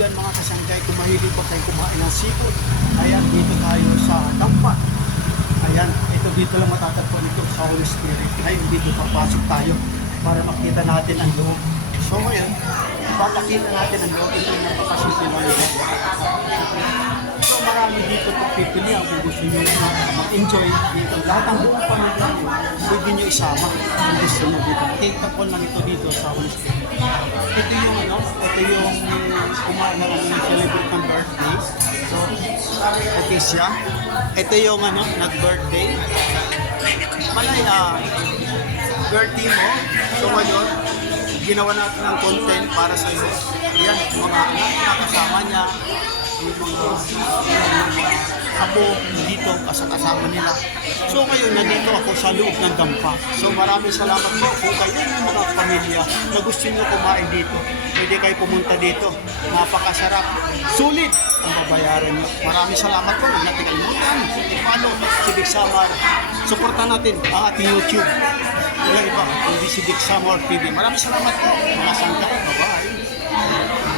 Yan mga kasanggay, kung mahilig pa tayo kumain ng seafood, ayan, dito tayo sa Dampa. Ayan, ito dito lang matatagpuan ito sa Holy Spirit. Ngayon, dito papasok tayo para makita natin ang loob. So ngayon, papakita natin ang loob. Ito yung napakasimple na loob. So marami dito pagpipilihan kung gusto nyo na mag-enjoy dito. Lahat ng buong pamilya nyo, pwede nyo isama kung gusto nyo dito. Tagtapon lang ito dito sa Holy Spirit. Ito yung kumain na kami celebrate ng birthday. So, okay siya. Ito yung nag-birthday. Malaya, birthday mo. So ngayon, ginawa natin ng content para sa iyo. Yan, mga anak na kasama niya. Yung mga apo dito kasama nila. So ngayon, nandito ako sa loob ng Dampa. So maraming salamat po kung kayo yung mga pamilya na gusto nyo kumain dito. Pwede kayo pumunta dito. Napakasarap. Sulit ang babayaran nyo. Maraming salamat po. Huwag natin kalimutan. Paano? Si Big Samar. Suportan natin ang ating YouTube. Wala iba. Hindi si Big Samar TV. Maraming salamat po. Mga sangka. Bye-bye.